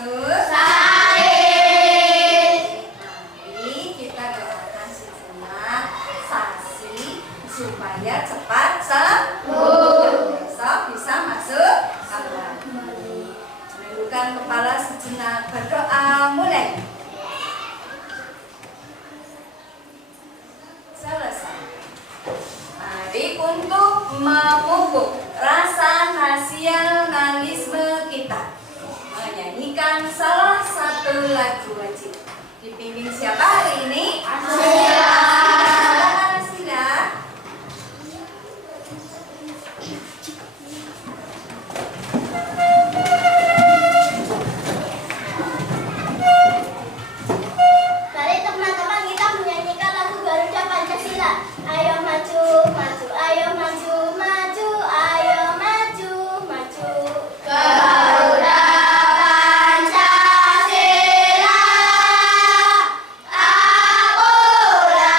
Sari. Mari kita doakan sejenak Sasi supaya cepat sembuh. Besok bisa masuk kamar. Menundukkan kepala sejenak, berdoa mulai. Selesai. Mari untuk memupuk rasa nasionalisme kita, menyanyikan salah satu lagu wajib. Dipimpin siapa hari ini? Asila. Asila. Mari teman-teman kita menyanyikan lagu Garuda Pancasila. Ayo maju, maju, ayo maju, maju, ayo maju, maju. Garuda Pancasila, akulah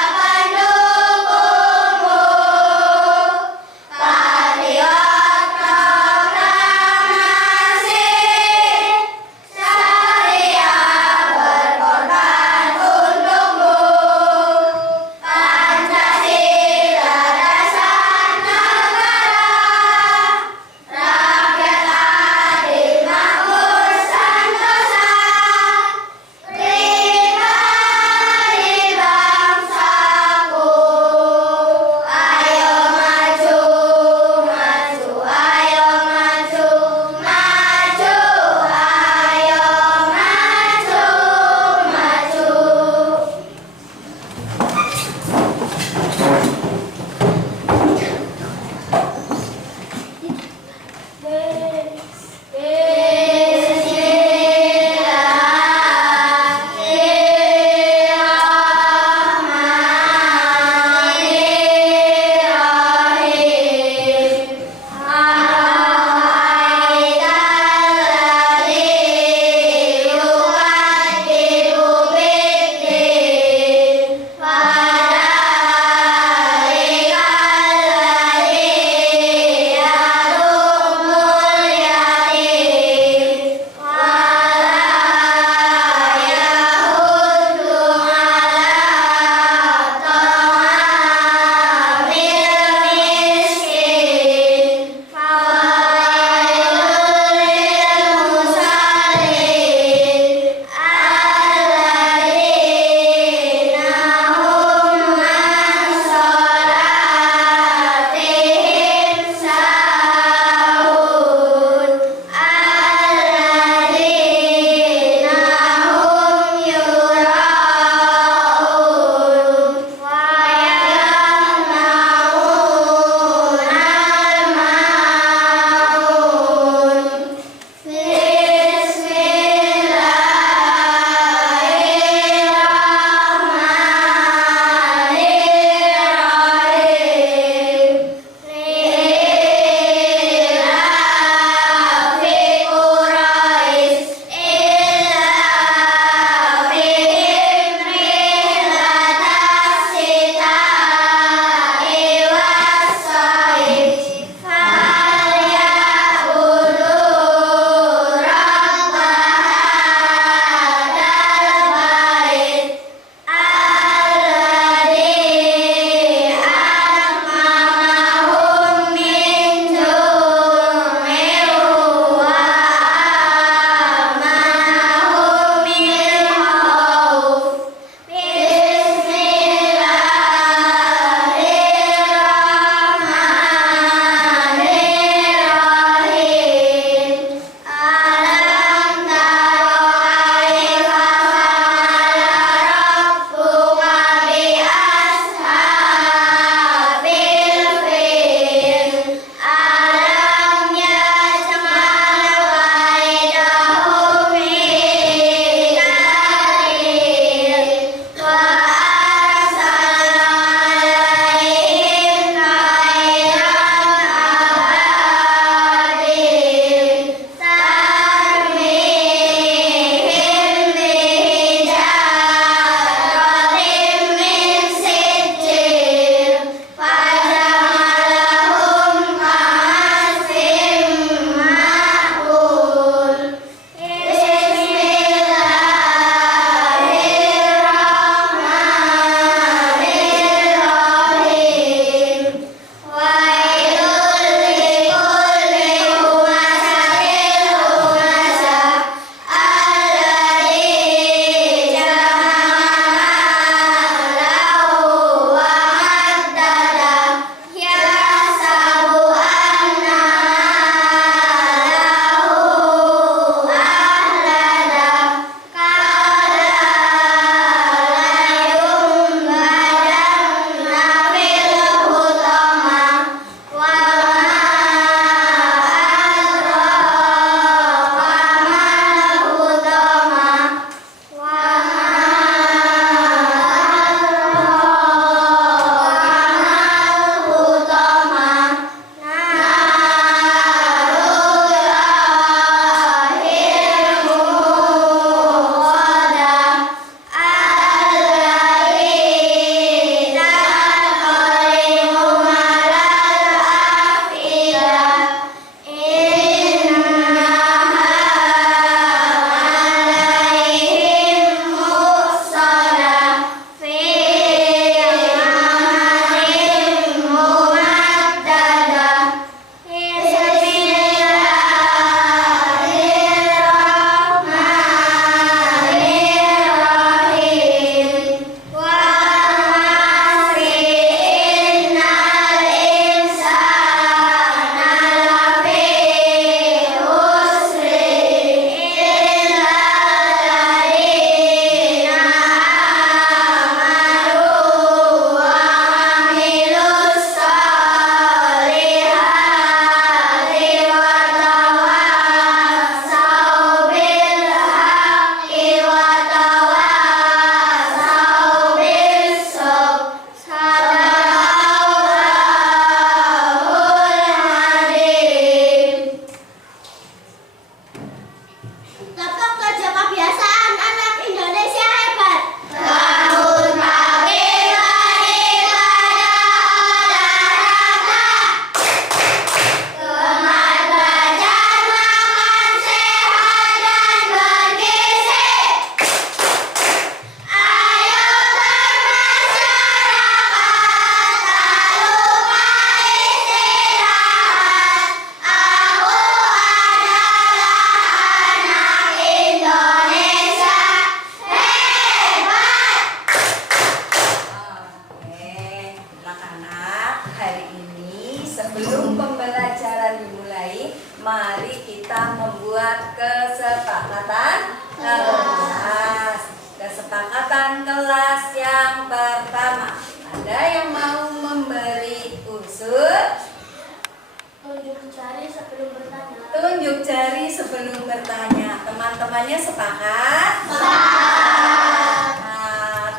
bertanya. Teman-temannya sepakat?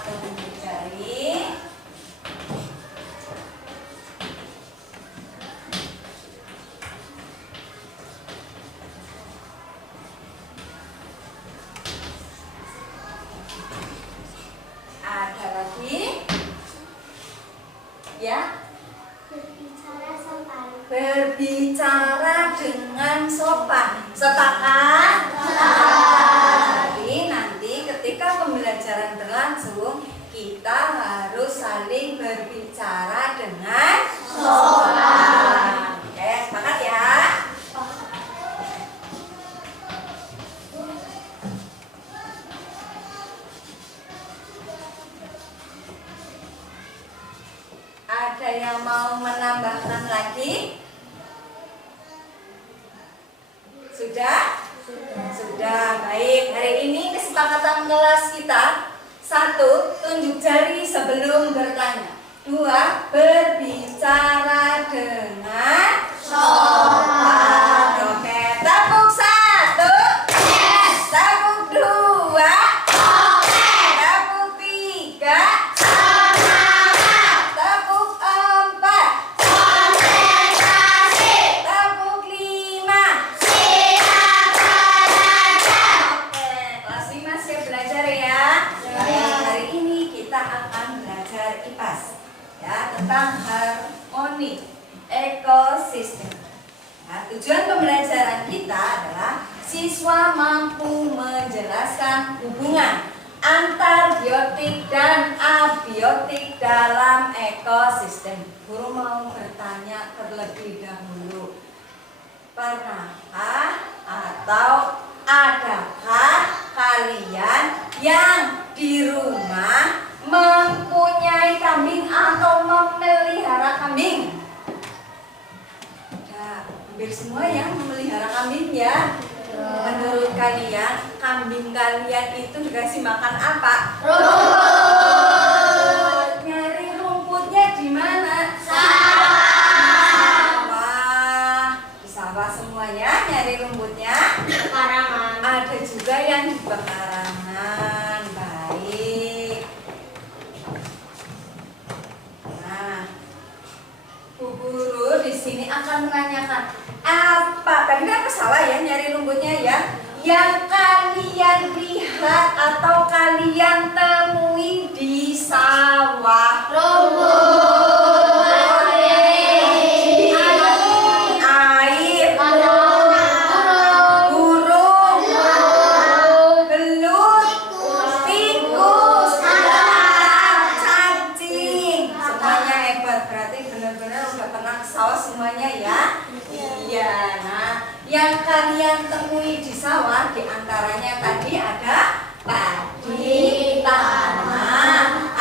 Tunjuk jari. Ada lagi? Ya. Berbicara sopan. Berbicara dengan sopan. Sepakat? Jadi nanti ketika pembelajaran berlangsung, kita harus saling berbicara dengan sopan. Oke, sepakat ya? Ada yang mau menambahkan lagi? Sudah? Sudah, baik. Hari ini kesepakatan kelas kita: 1. Tunjuk jari sebelum bertanya. 2. Berbicara dengan sopan. Oke, tepuk 1. Tepuk 2. Tepuk 3. Tepuk 4. Tepuk 5. Oke, kelas 5 siap belajar ya? Hari ini kita akan belajar IPAS ya, tentang harmoni ekosistem. Nah, tujuan pembelajaran kita adalah siswa mampu menjelaskan hubungan antar biotik dan abiotik dalam ekosistem. Guru mau bertanya terlebih dahulu, pernahkah atau adakah kalian yang di rumah mempunyai kambing atau memelihara kambing? Ya, hampir semua yang memelihara kambing ya. Menurut kalian, kambing kalian itu dikasih makan apa? Rumput. Nyari rumputnya di mana? Sawah. Di sawah semuanya nyari rumputnya? Karangan. Ada juga yang di pekarangan. Baik. Nah, Bu Guru di sini akan menanyakan apa? Tadi kan ke sawah ya nyari rumputnya ya. Yang kalian lihat atau kalian temui di sawah? Air, burung, belut, tikus, cacing. Semuanya hebat, berarti benar-benar udah pernah ke sawah semuanya ya. Iya, nah yang kalian temui di sawah diantaranya tadi ada padi, tanah,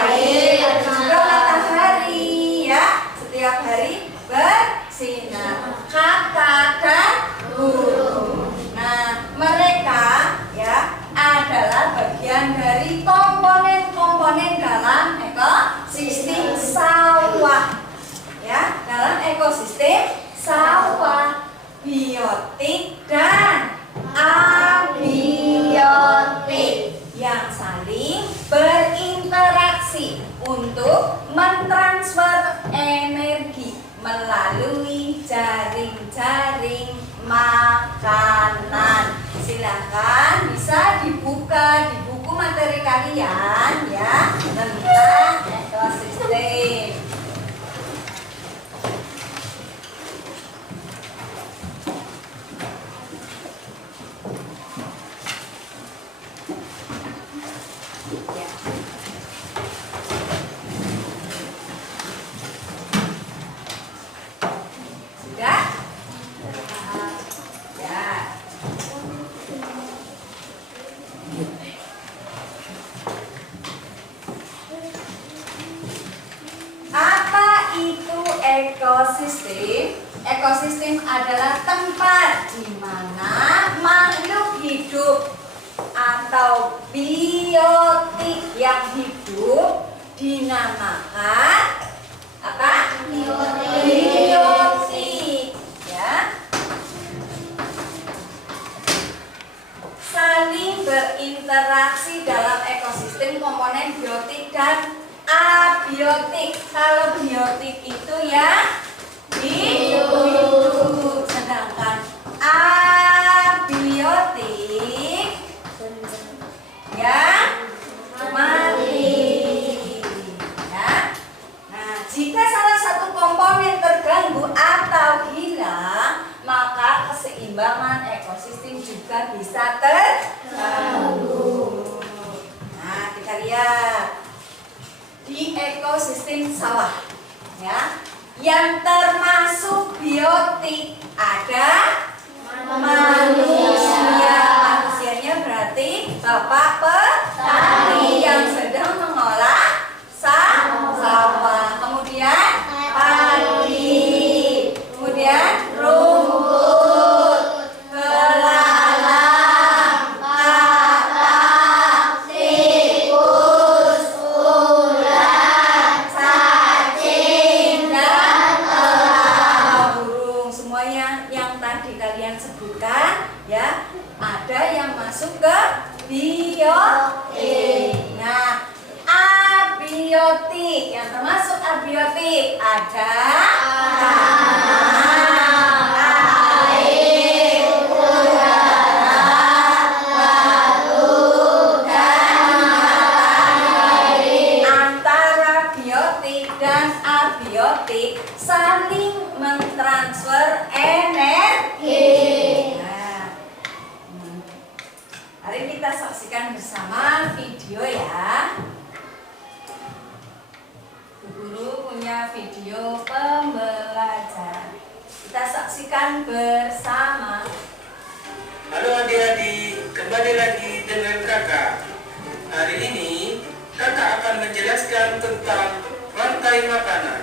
air, juga matahari ya. Setiap hari bersinar, kakak dan burung. Nah, mereka ya adalah bagian dari komponen-komponen dalam ekosistem sawah. Ya, dalam ekosistem sawah, biotik dan abiotik yang saling berinteraksi untuk mentransfer energi melalui jaring-jaring makanan. Silakan bisa dibuka di buku materi kalian ya tentang ekosistem. Ekosistem. Ekosistem adalah tempat di mana makhluk hidup atau biotik yang hidup dinamakan apa? Biotik. Ya. berinteraksi dalam ekosistem komponen biotik dan abiotik. Kalau biotik itu ya hidup, sedangkan abiotik ya mati. Ya. Nah, jika salah satu komponen terganggu atau hilang, maka keseimbangan ekosistem juga bisa terganggu. Nah, kita lihat di ekosistem sawah, ya, yang termasuk biotik ada manusia. Manusianya berarti bapak petani yang sedang mengolah sawah. Kemudian padi, kemudian rumput, belalang, katak, tikus, ulat, cacing, dan burung. Semuanya yang tadi kalian sebutkan ya, ada yang masuk ke biotik. Nah, abiotik, yang termasuk abiotik ada tanah, air, udara, batu, dan matahari. Antara biotik dan abiotik saling mentransfer energi. Nah, mari kita saksikan bersama video ya. Bu Guru punya video pembelajaran. Kita saksikan bersama. Halo adik-adik, kembali lagi dengan kakak. Hari ini kakak akan menjelaskan tentang rantai makanan.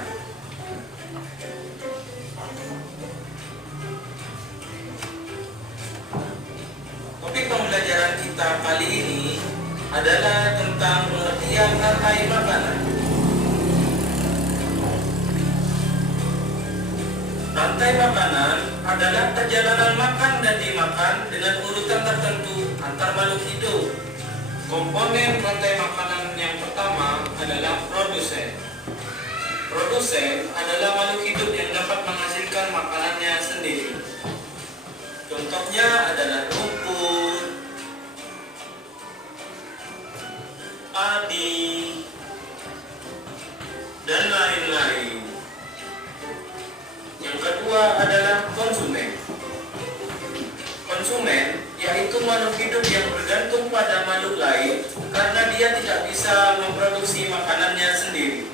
Topik pembelajaran kita kali ini adalah tentang pengertian rantai makanan. Rantai makanan adalah perjalanan makan dan dimakan dengan urutan tertentu antar makhluk hidup. Komponen rantai makanan yang pertama adalah produsen. Produsen adalah makhluk hidup yang dapat menghasilkan makanannya sendiri. Contohnya adalah rumput, padi, dan lain-lain. Yang kedua adalah konsumen. Konsumen yaitu makhluk hidup yang bergantung pada makhluk lain karena dia tidak bisa memproduksi makanannya sendiri.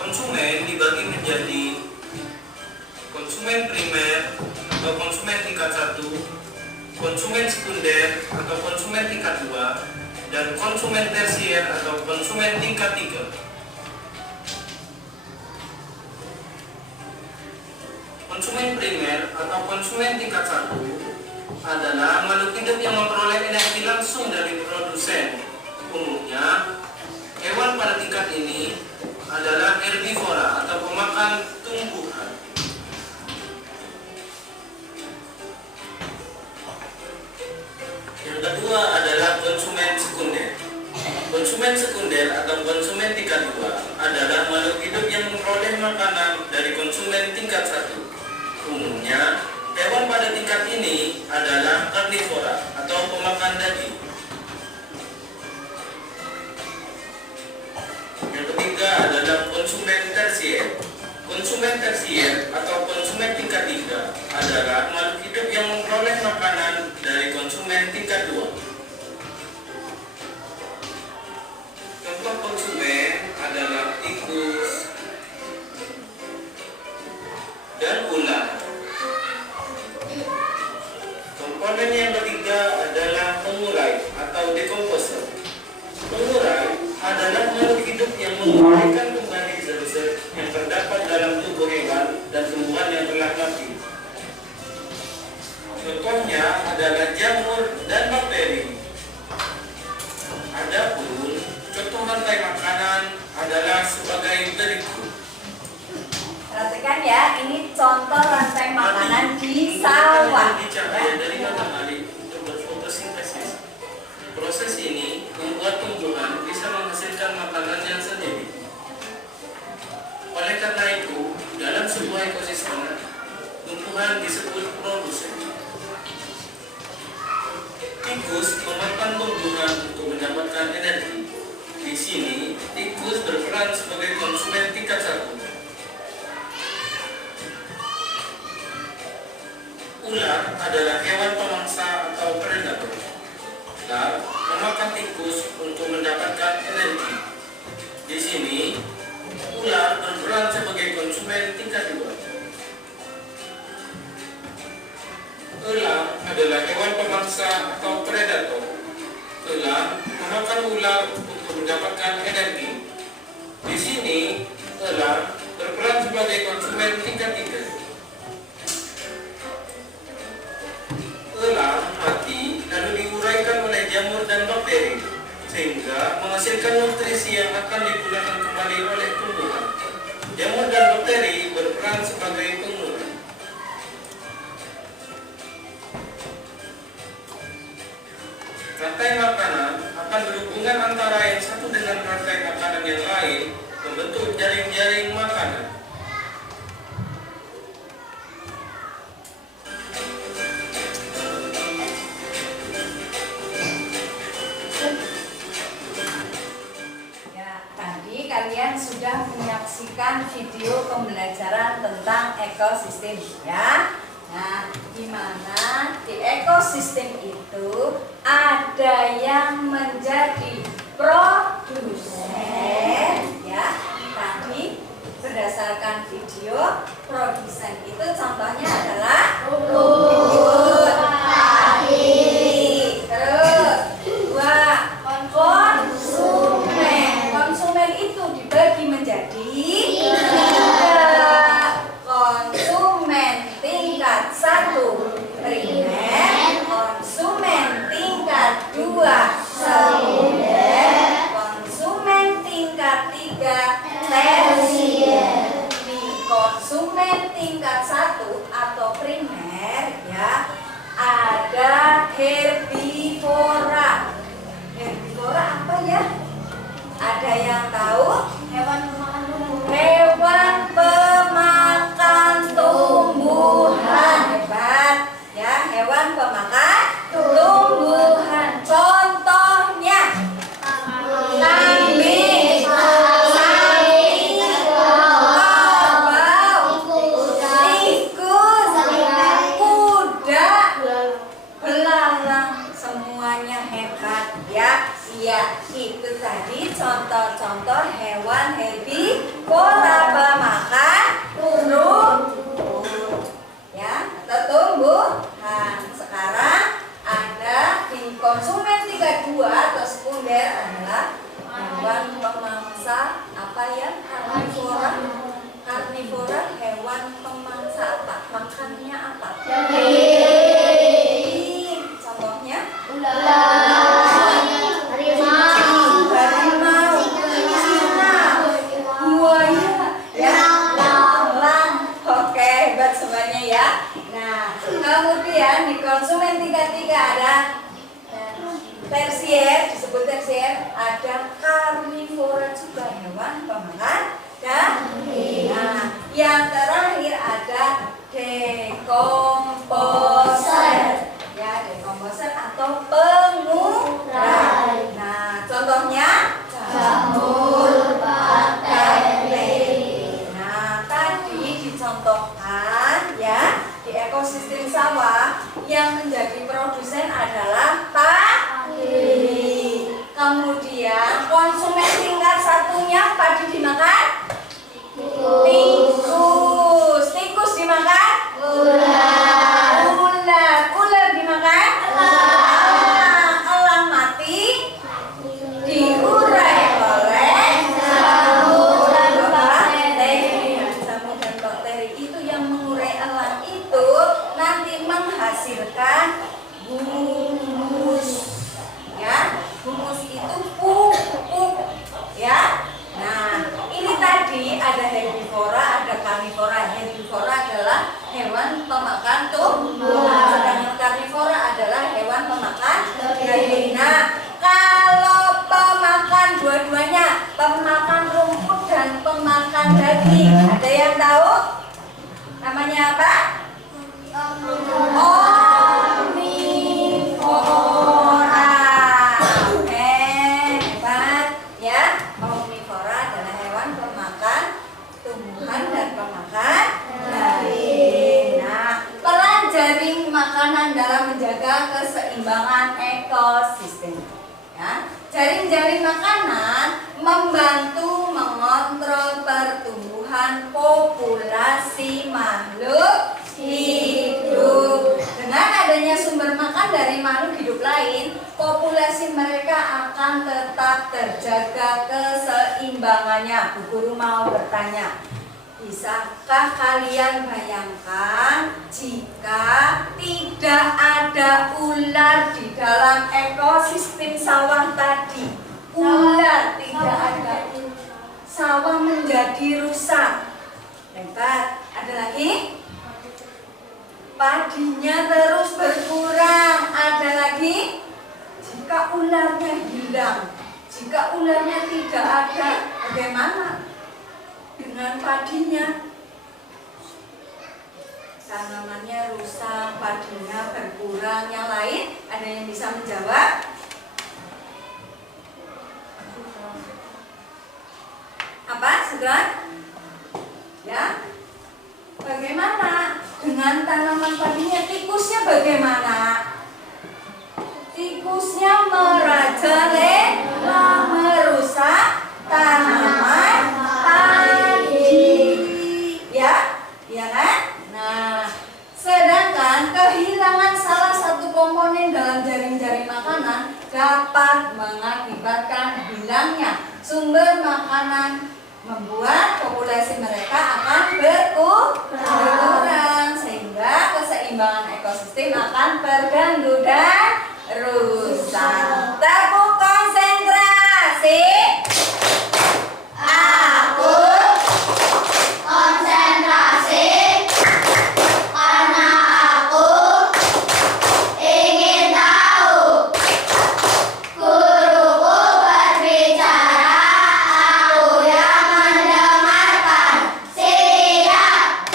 Konsumen dibagi menjadi konsumen primer atau konsumen tingkat 1, konsumen sekunder atau konsumen tingkat 2, dan konsumen tersier atau konsumen tingkat 3. Konsumen primer atau konsumen tingkat 1 adalah makhluk hidup yang memperoleh energi langsung dari produsen. Umumnya, hewan pada tingkat ini adalah herbivora atau pemakan tumbuhan. Yang kedua adalah konsumen sekunder. Konsumen sekunder atau konsumen tingkat 2 adalah makhluk hidup yang memperoleh makanan dari konsumen tingkat 1. Umumnya, hewan pada tingkat ini adalah karnivora atau pemakan daging. Yang ketiga adalah konsumen tersier. Konsumen tersier atau konsumen tingkat 3 adalah makhluk hidup yang memperoleh makanan dari konsumen tingkat 2. Contoh konsumen adalah tikus dan ulat. Komponen yang ketiga adalah pengurai atau decomposer. Pengurai adalah makhluk hidup yang menguraikan kembali zat-zat yang terdapat dalam tubuh hewan dan tumbuhan yang telah mati. Contohnya adalah jamur dan bakteri. Adapun contoh rantai makanan adalah sebagai berikut. Perhatikan ya, ini contoh rantai makanan disebut produsen. Tikus memakan tumbuhan untuk mendapatkan energi. Di sini, tikus berperan sebagai konsumen tingkat 1. Ular adalah hewan pemangsa atau predator. Ular memakan tikus untuk mendapatkan energi. Di sini, ular berperan sebagai konsumen tingkat 2. Elang adalah hewan pemangsa atau predator. Elang memakan ular untuk mendapatkan energi. Di sini, elang berperan sebagai konsumen tingkat 3. Elang mati lalu diuraikan oleh jamur dan bakteri, sehingga menghasilkan nutrisi yang akan digunakan kembali oleh tumbuhan. Jamur dan bakteri berperan sebagai pengurai. Rantai makanan akan berhubungan antara yang satu dengan rantai makanan yang lain, membentuk jaring-jaring makanan. Ya, tadi kalian sudah menyaksikan video pembelajaran tentang ekosistem ya. Nah, di mana di ekosistem itu ada yang menjadi produsen ya. Tadi berdasarkan video, produsen itu contohnya adalah rumput, padi. Terus dua, konsumen. Konsumen itu dibagi menjadi tiga. Konsumen tingkat 1 primer, konsumen tingkat 2 sekunder, konsumen tingkat 3 tersier. Di konsumen tingkat 1 atau primer ya, ada herbivora. Herbivora apa ya? Ada yang tahu? Hewan pemakan tumbuhan. Hewan pemakan tumbuhan. Hebat ya, hewan pemakan tumbuhan. Contohnya kambing, sapi, kerbau, tikus, kuda, belalang, semuanya hebat ya. Iya, itu tadi contoh-contoh hewan herbivora pemakan rumput ya, atau tumbuhan. Sekarang ada di konsumen 32 atau sekunder adalah hewan pemangsa apa ya? Karnivora. Karnivora hewan pemangsa apa? Makannya apa? Contohnya harimau, singa, buaya, ya, elang. Oke, hebat semuanya ya. Nah, kemudian di konsumen tingkat 3 ada tersier, disebut tersier, ada karnivora juga, hewan pemakan daging. Nah, yang terakhir ada dekomposer. Ya, dekomposer atau pengurai. Nah, contohnya jamur, bakteri. Nah, tadi dicontohkan ya, di ekosistem sawah yang menjadi produsen adalah padi. Kemudian konsumen tingkat 1-nya padi dimakan tikus. Tikus dimakan ular. Ular dimakan elang mati diurai oleh jamur dan bakteri. Jamur dan bakteri itu yang mengurai elang itu nanti menghasilkan bumbu makanan dalam menjaga keseimbangan ekosistem. Ya, jaring-jaring makanan membantu mengontrol pertumbuhan populasi makhluk hidup. Dengan adanya sumber makan dari makhluk hidup lain, populasi mereka akan tetap terjaga keseimbangannya. Bu Guru mau bertanya, bisakah kalian bayangkan jika tidak ada ular di dalam ekosistem sawah tadi? Ular tidak ada, sawah menjadi rusak. Hebat. Ada lagi? Padinya terus berkurang. Ada lagi? Jika ularnya hilang, jika ularnya tidak ada, bagaimana dengan padinya? Tanamannya rusak, padinya berkurang. Yang lain, ada yang bisa menjawab? Apa, saudara? Ya, bagaimana dengan tanaman padinya? Tikusnya bagaimana? Tikusnya merajalela, merusak tanaman padi. Ya, iya kan? Nah, sedangkan kehilangan salah satu komponen dalam jaring-jaring makanan dapat mengakibatkan hilangnya sumber makanan, membuat populasi mereka akan berkurang sehingga keseimbangan ekosistem akan terganggu dan rusak. Tepuk konsentrasi. Aku konsentrasi karena aku ingin tahu. Guruku berbicara, aku yang mendengarkan. Siap.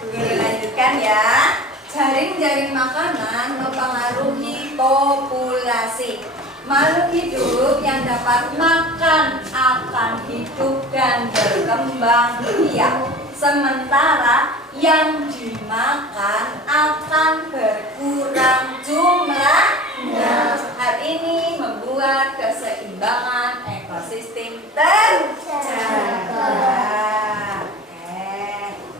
Guru lanjutkan ya. Jaring-jaring makanan mempengaruhi populasi. Makhluk hidup yang dapat makan akan hidup dan berkembang biak. Sementara yang dimakan akan berkurang jumlahnya. Hal ini membuat keseimbangan ekosistem terjaga.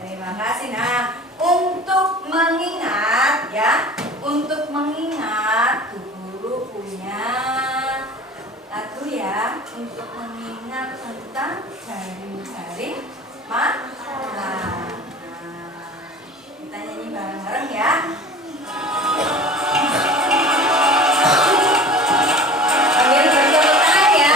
Terima kasih. Nah, untuk mengingat ya, untuk mengingat Bu Guru punya lagu ya, untuk mengingat tentang jaring-jaring makanan. Nah, kita nyanyi bareng-bareng ya. Sambil bertepuk tangan ya.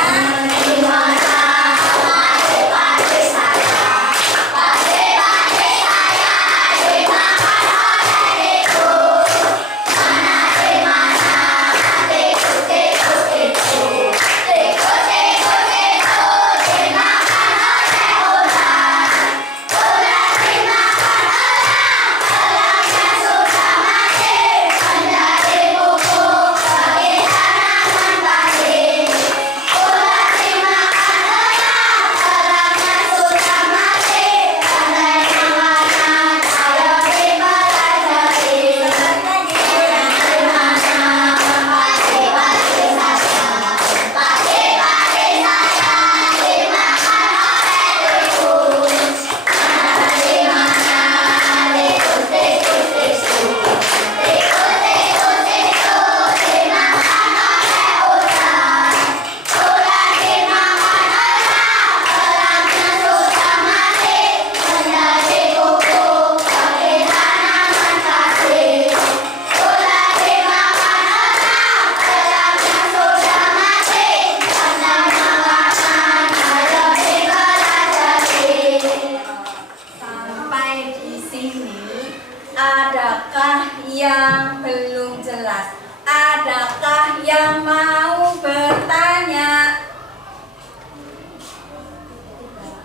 yang belum jelas? Adakah yang mau bertanya?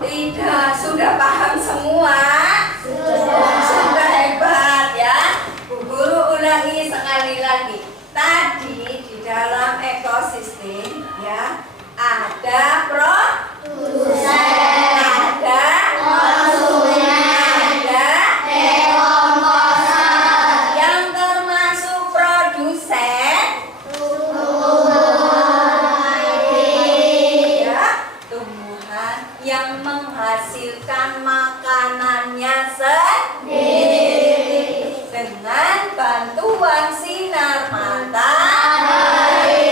Tidak, sudah paham semua? Sudah hebat ya. Bu Guru ulangi sekali lagi. Tadi di dalam ekosistem ya ada produsen, ada konsumen, ada dekomposisi. bantuan sinar matahari.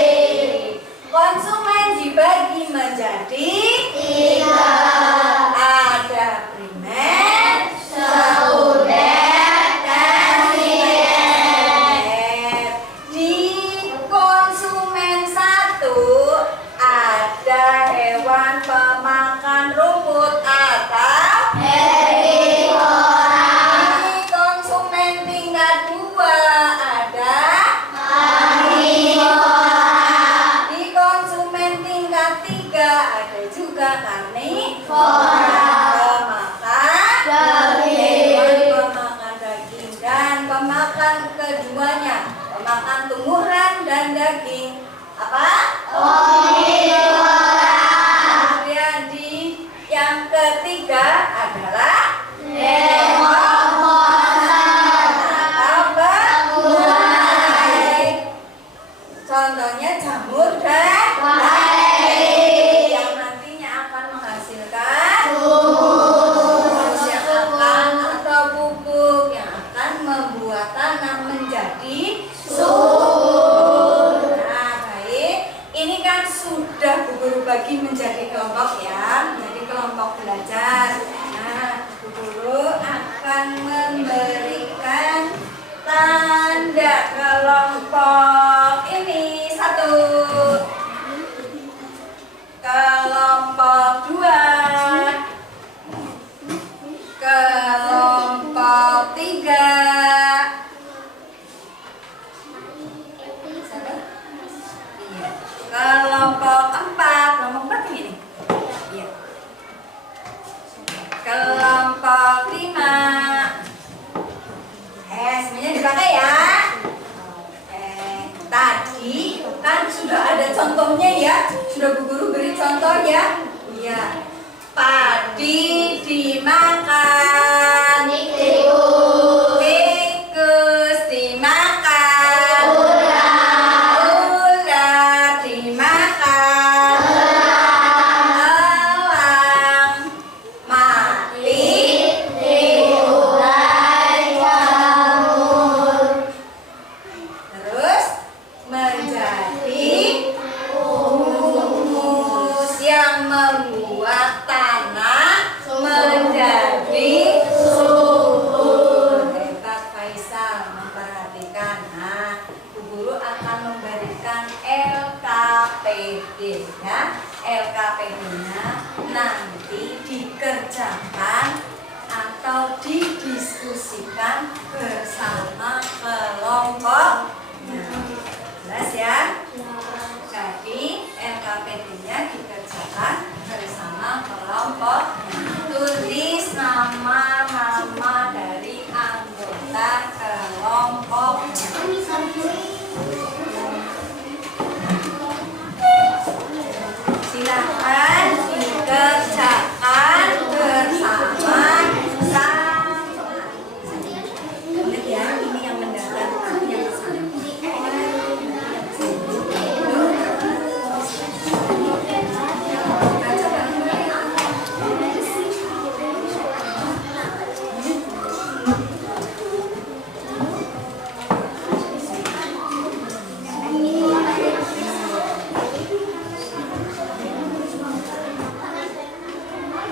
Konsumen dibagi menjadi 3. ada primer, Sekunder dan tersier. Di konsumen 1 ada hewan pemakan rumput atau herbivora. di konsumen tingkat 2 ada Karnivora. di konsumen tingkat 3 ada juga Karnivora. pemakan Daging. pemakan daging dan pemakan keduanya pemakan tumbuhan dan daging apa? Omnivora. Kemudian di yang ketiga adalah Herbivora. apa? Contohnya jamur dan Baik. yang nantinya akan menghasilkan Tumbuh. yang akan atau pupuk yang akan membuat tanam menjadi Subur. Nah, baik. Ini kan sudah Bu Guru bagi menjadi kelompok ya, menjadi kelompok belajar. Nah, Bu Guru akan memberikan tanda kelompok ini 1, kelompok 2, kelompok 3. Iya. Kelompok 4 ini. Iya. Kelompok 5. Semuanya dipakai ya. Oke. Tadi kan sudah ada contohnya ya. Sudah Bu Guru beri contoh ya. Iya. Padi dimakan. Tikus dimakan. Ular dimakan. Elang mati. Terus menjadi humus yang membuat tanah menjadi subur. Hebat Faisal memperhatikan. Nah, Bu Guru akan memberikan LKPD ya. LKPD-nya nanti dikerjakan atau didiskusikan bersama kelompok. Jelas ya? Jadi LKPD-nya dikerjakan bersama kelompok. Tulis nama-nama dari anggota kelompok. Silakan dikerjakan bersama-sama. Ingat ya, ini yang mendatang, aku yang kesana. Baca bareng-bareng.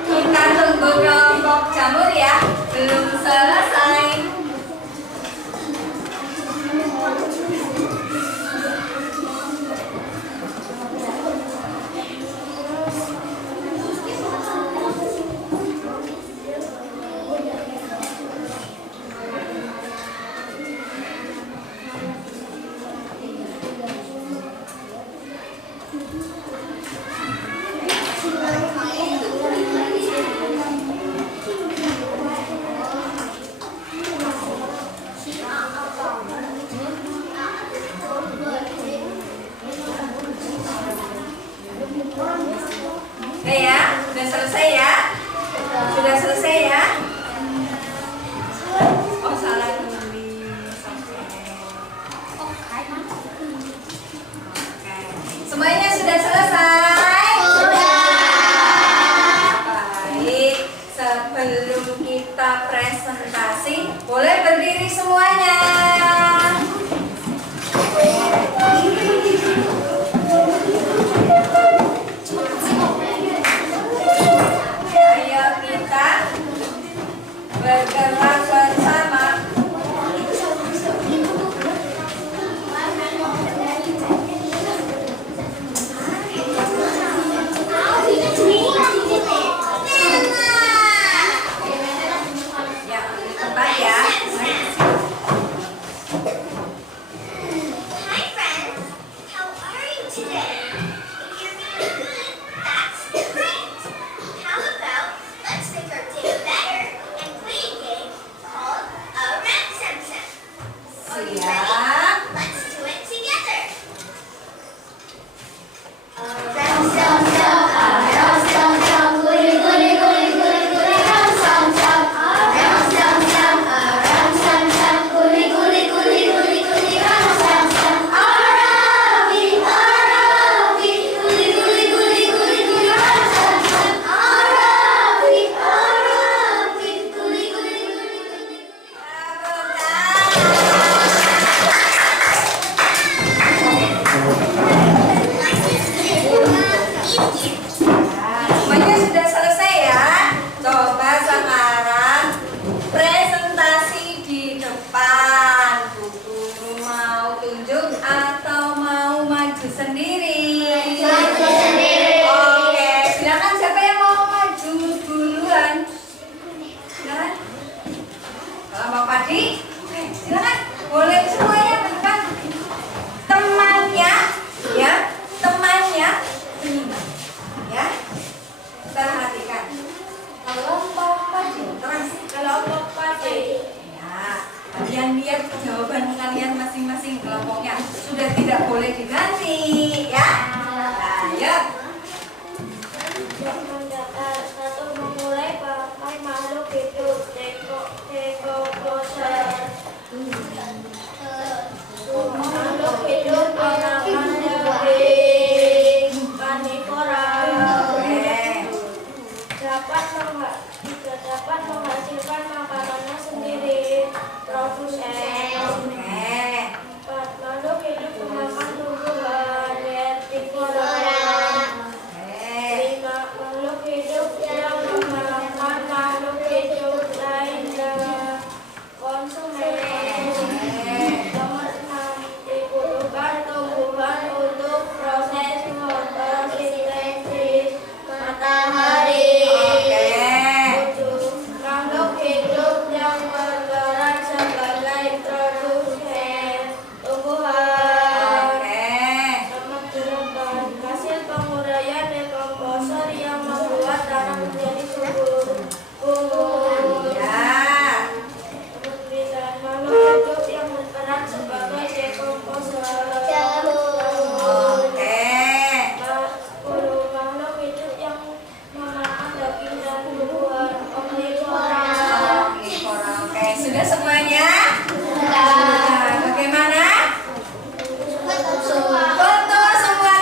Kita tunggu kelompok jamur ya, belum selesai. Oke ya, sudah selesai ya? Sudah selesai ya? Oh salah tulis. Oke. Semuanya sudah selesai? Sudah. Baik, sebelum kita presentasi, boleh berdiri semuanya. Kelompok padi. Oke, silakan. Boleh semuanya tekan. Temannya, ya, temannya menyimak, ya. Perhatikan. Kelompok padi. Terus kelompok padi. Ya, kalian lihat jawaban kalian masing-masing kelompoknya. Sudah tidak boleh diganti, ya. Nah, ya. Satu memulai pakai makhluk hidup tekoposer. Makhluk hidup makan daging karnivora. Dapat menghasilkan makanannya sendiri. Produsen. Empat, makhluk hidup memakan tumbuhan herbivora. Makhluk hidup yang memakan makhluk hidup lainnya konsumen. Nomor 6, dibutuhkan tumbuhan untuk proses fotosintesis matahari. 7, makhluk hidup yang bergerak sebagai produsen tumbuhan. Nomor 8, hasil penguraian dekomposer yang membuat tanah menjadi subur. Nomor 9, makhluk hidup yang berperan sebagai dekomposer. 10, makhluk hidup yang memakan daging dan tumbuhan omnivora. Oke, sudah semuanya? Nah, bagaimana? Betul semua,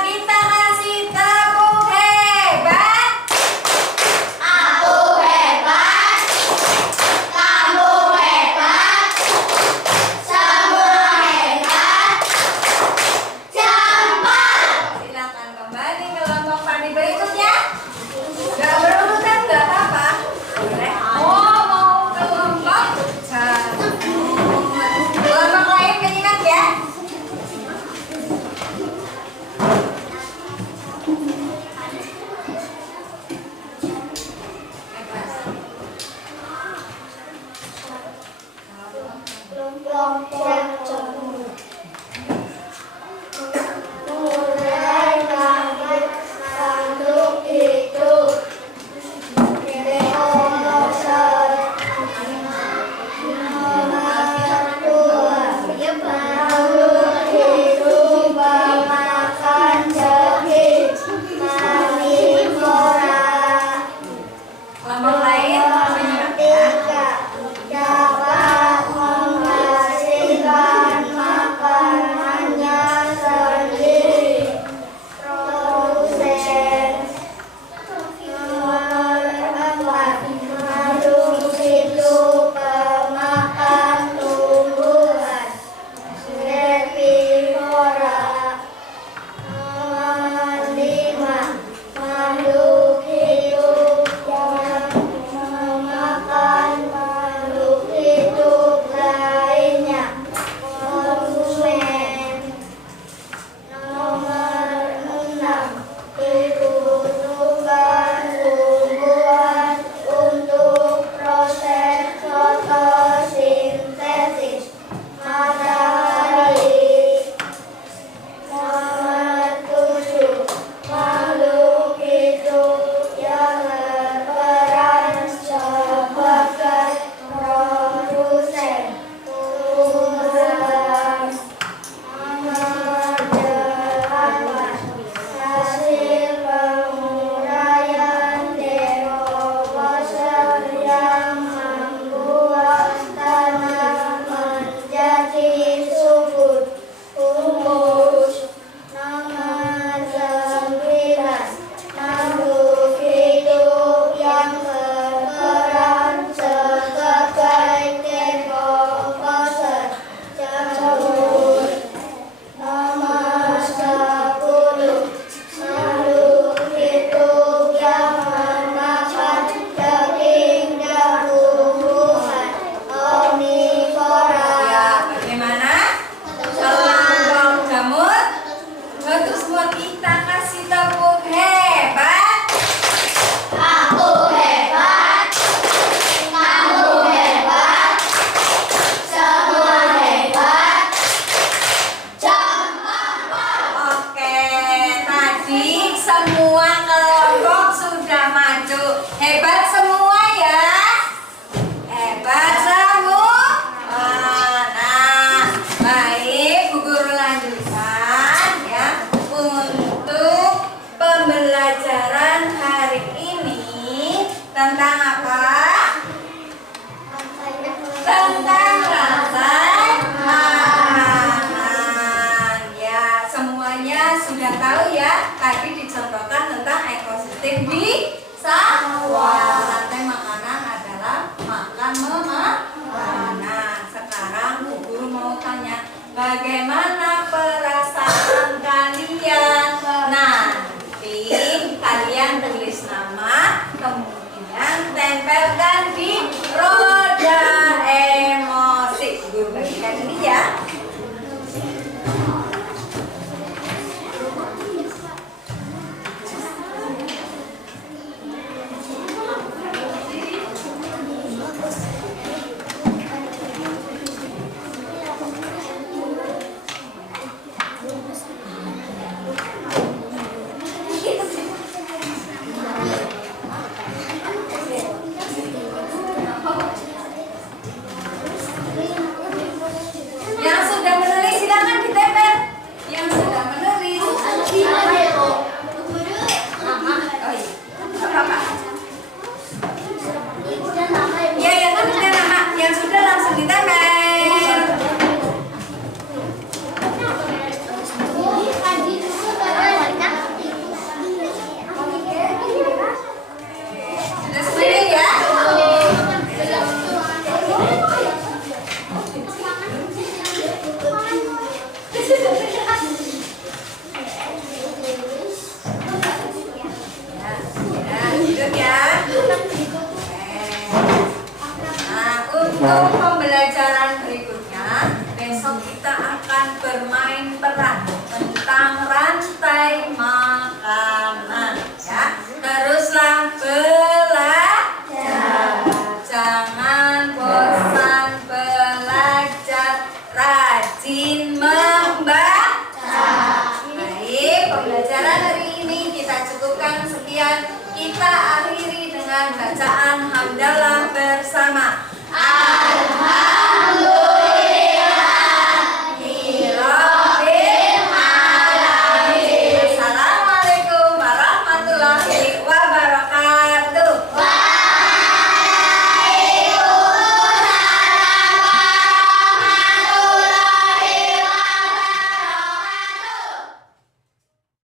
kita kasih tepuk hebat. Aku hebat, kamu hebat, semua hebat, cepat. Silakan kembali ke kelompok padi berikutnya. Gak berurutan gak apa-apa. Boleh. Oh, mau kelompok satu. Kelompok lain menyimak ya. Kelompok jamur. Mulai makhluk hidup dekomposer. Makhluk hidup memakan daging karnivora. Kelompok lain menyimak ya. Dapat menghasilkan Bagaimana